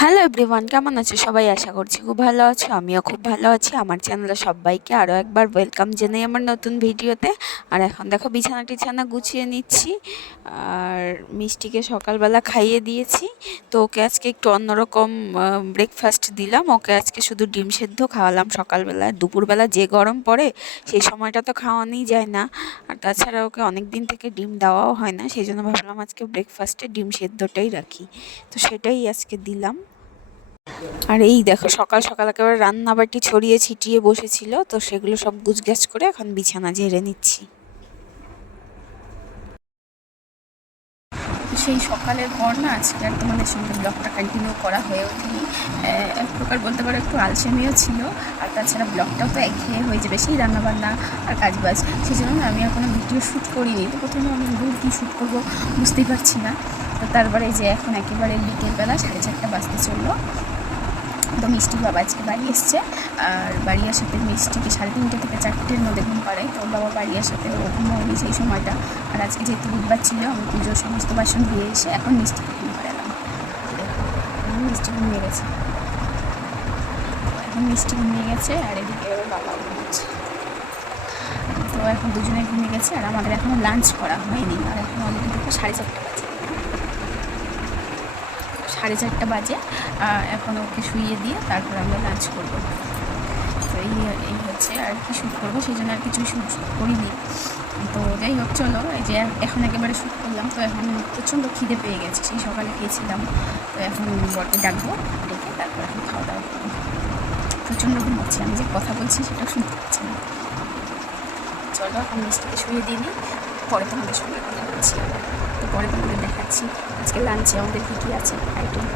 Hello everyone, কেমন আছো সবাই? আশা করছি খুব ভালো আছো। আমিও খুব ভালো আছি। আমার চ্যানেলে সবাইকে আরও একবার ওয়েলকাম জানাই আমার নতুন ভিডিওতে। আর এখন দেখো বিছানা টিছানা গুছিয়ে নিচ্ছি, আর মিষ্টিকে সকালবেলা খাইয়ে দিয়েছি। তো ওকে আজকে একটু অন্যরকম ব্রেকফাস্ট দিলাম। ওকে আজকে শুধু ডিম সেদ্ধ খাওয়ালাম সকালবেলা। দুপুরবেলা যে গরম পড়ে সেই সময়টা তো খাওয়ানোই যায় না, আর তাছাড়া ওকে অনেক দিন থেকে ডিম দেওয়াও হয় না, সেই জন্য ভাবলাম আজকে ব্রেকফাস্টে ডিম সেদ্ধটাই রাখি। তো সেটাই আজকে দিলাম। আর এই দেখো সকাল সকাল একেবারে রান্নাবাটি ছড়িয়ে ছিটিয়ে বসেছিল, তো সেগুলো সব গুছগাছ করে এখন বিছানা ঝেড়ে নিচ্ছি। সেই সকালের পর না আজকে আর তোমাদের সঙ্গে ব্লগটা কন্টিনিউ করা হয়ে ওঠেনি। এক প্রকার বলতে পারো একটু আলসেমিও ছিল, আর তাছাড়া ব্লগটাও তো একঘেয়ে হয়ে যাবে সেই রান্নাবান্না আর কাজবাজ, সেই জন্য আমি আর কোনো ভিডিও শ্যুট করিনি। তো প্রথমে আমি ভিডিও কী শ্যুট করবো বুঝতেই পারছি না। তো তারপরে যে এখন একেবারে বিকেলবেলা 4:30 বাজতে চললো। তো মিষ্টির বাবা আজকে বাড়ি এসছে, আর বাড়ি আসাতে মিষ্টিকে 3:30 থেকে 4টের মধ্যে ঘুম পাড়ে। তো ওর বাবা বাড়ি আসাতে ও ঘুমোয়নি সেই সময়টা। আর আজকে যেহেতু বুধবার ছিল, আমি পুজোর সমস্ত বাসন ধুয়ে এসে এখন মিষ্টিকে ঘুম পাড়ালাম। মিষ্টি ঘুমিয়ে গেছে, এখন মিষ্টি ঘুমিয়ে গেছে, আর এদিকে ওর বাবা ঘুমিয়েছে। তো এখন দুজনে ঘুমিয়ে গেছে, আর আমাদের এখনও লাঞ্চ করা হয়নি। আর এখন অলরেডি দেখো 4:30 বাজে। 4:30 বাজে। এখন ওকে শুইয়ে দিয়ে তারপর আমরা লাঞ্চ করবো। তো এই হচ্ছে আর কি শ্যুট করবো, সেই জন্য আর কিছুই শ্যুট করিনি। তো যাই হোক, চলো এই যে এখন একেবারে শ্যুট করলাম। তো এখন প্রচণ্ড খিদে পেয়ে গেছে, সেই সকালে খেয়েছিলাম। তো এখন বরকে ডাকবো, ডেকে তারপর এখন খাওয়া দাওয়া করবো। প্রচণ্ড ঘুমাচ্ছি, আমি যে কথা বলছি সেটা শুনতে পাচ্ছি না। চলো এখন মিষ্টিকে শুয়ে দিই, পরে তোমাদের সঙ্গে কথা বলছি। তো পরে তোমাদের দেখাচ্ছি আজকে লাঞ্চে আমাদের কী কী আছে আইটেম।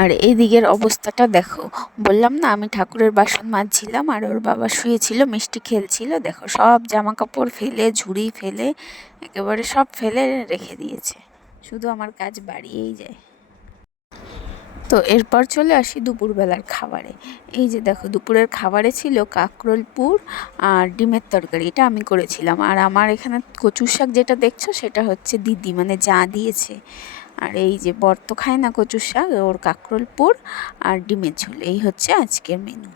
আর এই দিকের অবস্থাটা দেখো, বললাম না আমি ঠাকুরের বাসন মাজছিলাম, আর ওর বাবা শুয়েছিল, মিষ্টি খেলছিল। দেখো সব জামা কাপড় ফেলে, ঝুড়ি ফেলে, একেবারে সব ফেলে রেখে দিয়েছে। শুধু আমার কাজ বাড়িয়েই যায়। তো এরপর চলে আসি দুপুরবেলার খাবারে। এই যে দেখো দুপুরের খাবারে ছিল কাঁকরোল পুর আর ডিমের তরকারি, এটা আমি করেছিলাম। আর আমার এখানে কচুর শাক যেটা দেখছো সেটা হচ্ছে দিদি মানে যা দিয়েছে। আর এই যে বর তো খায় না কচুর শাক, ওর কাঁকরোল পুর আর ডিমের ঝোল, এই হচ্ছে আজকের মেনু।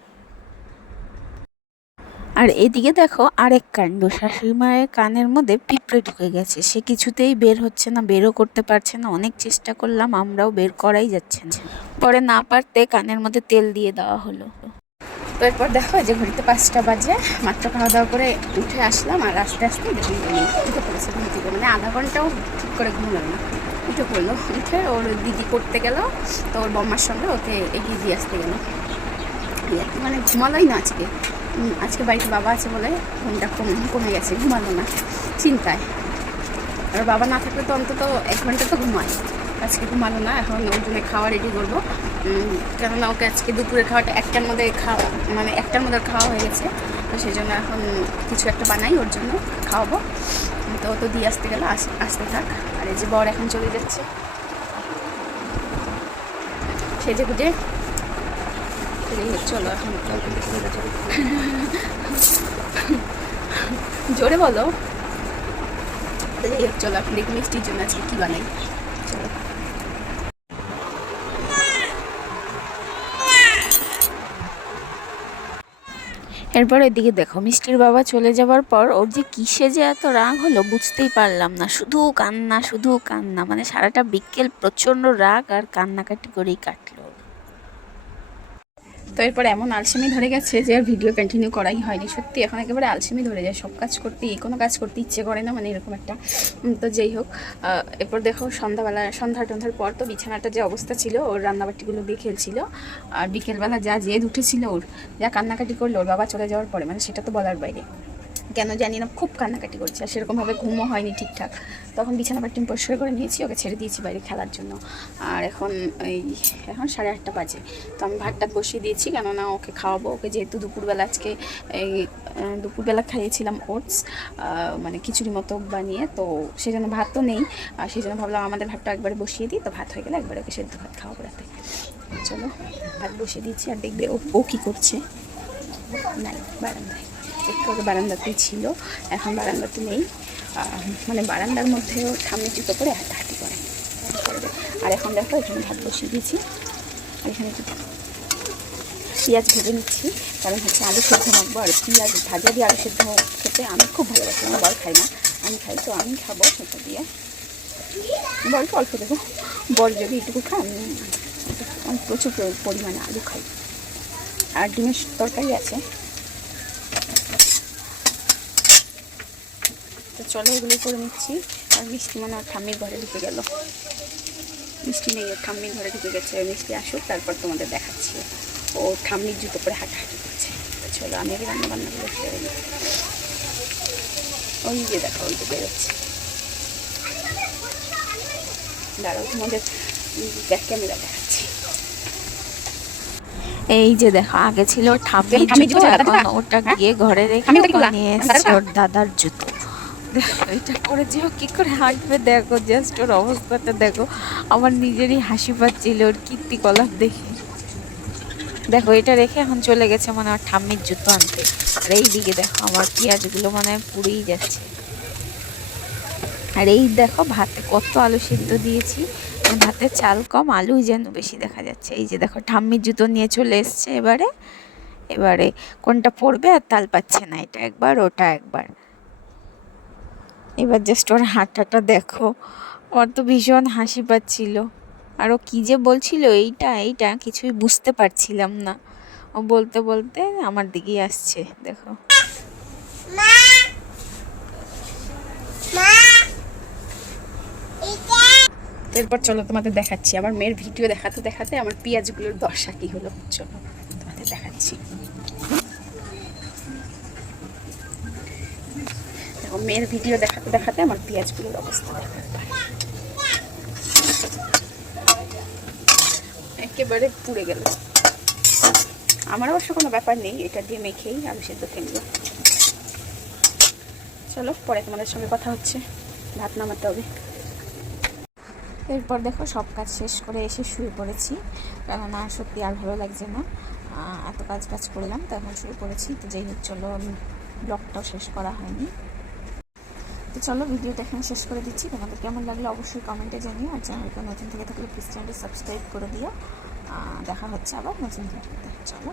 আর এদিকে দেখো আরেক কাণ্ড, শাশুড়ি মায়ের কানের মধ্যে পিঁপড়ে ঢুকে গেছে। সে কিছুতেই বের হচ্ছে না, বেরও করতে পারছে না। অনেক চেষ্টা করলাম, আমরাও বের করাই যাচ্ছে না। পরে না পারতে কানের মধ্যে তেল দিয়ে দেওয়া হলো। তো এরপর দেখো যে ঘড়িতে 5টা বাজে, মাত্র খাওয়া দাওয়া করে উঠে আসলাম। আর আস্তে আস্তে দেখুন উঠে পড়েছে ঘুম থেকে, মানে আধা ঘন্টাও ঠিক করে ঘুমলাম না, উঠে পড়লো। উঠে ওর দিদি করতে গেল, তো ওর বম্মার সঙ্গে ওকে এগিয়ে দিয়ে আসতে গেল। মানে ঘুমালোই না আজকে। আজকে বাড়িতে বাবা আছে বলে ঘুমটা কমে গেছে, ঘুমালো না চিন্তায়। আর বাবা না থাকলে তো অন্তত 1 ঘন্টা তো ঘুমায়, আজকে ঘুমালো না। এখন ওর জন্য খাওয়া রেডি করবো, কেননা ওকে আজকে দুপুরের খাওয়াটা 1টার মধ্যে মানে 1টার মধ্যে খাওয়া হয়ে গেছে। তো সেই জন্য এখন কিছু একটা বানাই ওর জন্য খাওয়াবো। তো ও তো দিয়ে আসতে গেলো, আসতে থাক। আর এই যে বর এখন চলে যাচ্ছে সেজে গুজে। চলো এখন জোরে বলো। চলো এখন দেখি মিষ্টির জন্য আজকে কী বানাই। চলো এরপর এদিকে দেখো মিষ্টির বাবা চলে যাবার পর ওর যে কিসে যে এত রাগ হলো বুঝতেই পারলাম না। শুধু কান্না, শুধু কান্না, মানে সারাটা বিকেল প্রচণ্ড রাগ আর কান্নাকাটি করেই কাটলো। তো এরপর এমন আলসেমি ধরে গেছে যে আর ভিডিও কন্টিনিউ করাই হয়নি। সত্যি এখন একেবারে আলসেমি ধরে যায়, সব কাজ করতে কোনো কাজ করতে ইচ্ছে করে না, মানে এরকম একটা। তো যেই হোক, এরপর দেখো সন্ধ্যার পর তো বিছানাটা যে অবস্থা ছিল, ওর রান্নাবাটিগুলো দিয়ে খেলছিল। আর বিকেলবেলা যা জেদ উঠেছিল ওর, যা কান্নাকাটি করলো ওর বাবা চলে যাওয়ার পরে, মানে সেটা তো বলার বাইরে। কেন জানি না খুব কান্নাকাটি করছে, আর সেরকমভাবে ঘুমও হয়নি ঠিকঠাক। তখন বিছানা পাটি পরিষ্কার করে নিয়েছি, ওকে ছেড়ে দিয়েছি বাইরে খেলার জন্য। আর এখন 8:30 বাজে। তো আমি ভাতটা বসিয়ে দিয়েছি, কেননা ওকে খাওয়াবো। ওকে যেহেতু দুপুরবেলা আজকে দুপুরবেলা খাইয়েছিলাম ওটস, মানে খিচুড়ি মতো বানিয়ে, তো সেই জন্য ভাত তো নেই। আর সেই জন্য ভাবলাম আমাদের ভাতটা একবারে বসিয়ে দিই, তো ভাত হয়ে গেলে একবারে ওকে সেদ্ধ ভাত খাওয়াবো রাতে। চলো ভাত বসিয়ে দিচ্ছি, আর দেখবে ও কী করছে। নাই বারান্দায়, একটু আগে বারান্দাতেই ছিল, এখন বারান্দাতে নেই। মানে বারান্দার মধ্যেও সামনে জুতো করে হাঁটাহাঁটি করে। আর এখন দেখো এখানে ভাত বসিয়ে দিয়েছি, আর এখানে পেঁয়াজ ভেজে নিচ্ছি, কারণ হচ্ছে আলু সেদ্ধ মাখবো। আর পেঁয়াজ ভাজা দিয়ে আলু সেদ্ধ খেতে আমি খুব ভালোবাসি, আমার বর খাই না, আমি খাই, তো আমি খাবো সেটা দিয়ে। বরকে অল্প দেবো, বর যদি এইটুকু খাই আমি প্রচুর পরিমাণে আলু খাই। আর ডিমের তরকারি আছে, তো চলো এগুলো করে নিচ্ছি। আর মিষ্টি মানে ওর ঠাম্মির ঘরে ঢুকে গেল, মিষ্টি নেই, ওর ঠাম্মির ঘরে ঢুকে গেছে। মিষ্টি আসুক তারপর তোমাদের দেখাচ্ছি। ও ঠাম্মির জুতো পরে হাঁটাহাঁটি করছে। তো চলো আমি আগে রান্নাবান্নাগুলো সেরে নিই। ওই যে দেখো ওই যে বেরোচ্ছে, দাঁড়াও তোমাদের ব্যাক ক্যামেরা দেখাচ্ছি। এই যে দেখো আগে ছিল ঠাম্মির জুতো, এখন ওটা গিয়ে ঘরে রেখে নিয়ে এসেছে ওর দাদার জুতো। এটা পরে যে কি করে হাঁটবে দেখো, জাস্ট ওর অবস্থাটা দেখো। আমার নিজেরই হাসি পাচ্ছিল ওর কীর্তিকলাপ দেখে। দেখো এটা রেখে এখন চলে গেছে মানে আমার ঠাম্মির জুতো আনতে। আর এইদিকে দেখো আমার পেঁয়াজগুলো মানে পুড়েই যাচ্ছে। আর এই দেখো ভাতে কত আলু সিদ্ধ দিয়েছি, ভাতে চাল কম আলুই যেন বেশি দেখা যাচ্ছে। এই যে দেখো ঠাম্মির জুতো নিয়ে চলে এসছে। এবারে কোনটা পড়বে আর তাল পাচ্ছে না, এটা একবার ওটা একবার। এবার জাস্ট ওর হাঁটাটা দেখো, আমার তো ভীষণ হাসি পাচ্ছিল। আর ও কী যে বলছিল এইটা কিছুই বুঝতে পারছিলাম না। ও বলতে বলতে আমার দিকেই আসছে দেখো। এরপর চলো তোমাদের দেখাচ্ছি, আমার মেয়ের ভিডিও দেখাতে দেখাতে আমার পেঁয়াজগুলোর দশা কী হলো, চলো তোমাদের দেখাচ্ছি। দেখো মেয়ের ভিডিও দেখাতে দেখাতে আমার পেঁয়াজগুলোর অবস্থা দেখো, একেবারে পুড়ে গেল। আমার অবশ্য কোনো ব্যাপার নেই, এটা দিয়ে মেখেই আলু সেদ্ধ ফেলব। চলো পরে তোমাদের সঙ্গে কথা হচ্ছে, ভাত নামাতে হবে। এরপর দেখো সব কাজ শেষ করে এসে শুয়ে পড়েছি, কারণ আর সত্যি আর ভালো লাগছে না, এত কাজ করলাম, তো এখন শুয়ে পড়েছি। তো যাই হোক চলো, ব্লগটাও শেষ করা হয়নি, তো চলো ভিডিওটা এখানে শেষ করে দিচ্ছি। তোমাদের কেমন লাগলো অবশ্যই কমেন্টে জানিও, আর চ্যানেলটা নতুন থেকে থাকলে প্লিজ চ্যানেলটি সাবস্ক্রাইব করে দিও। দেখা হচ্ছে আবার নতুন ভিডিওতে, চলো।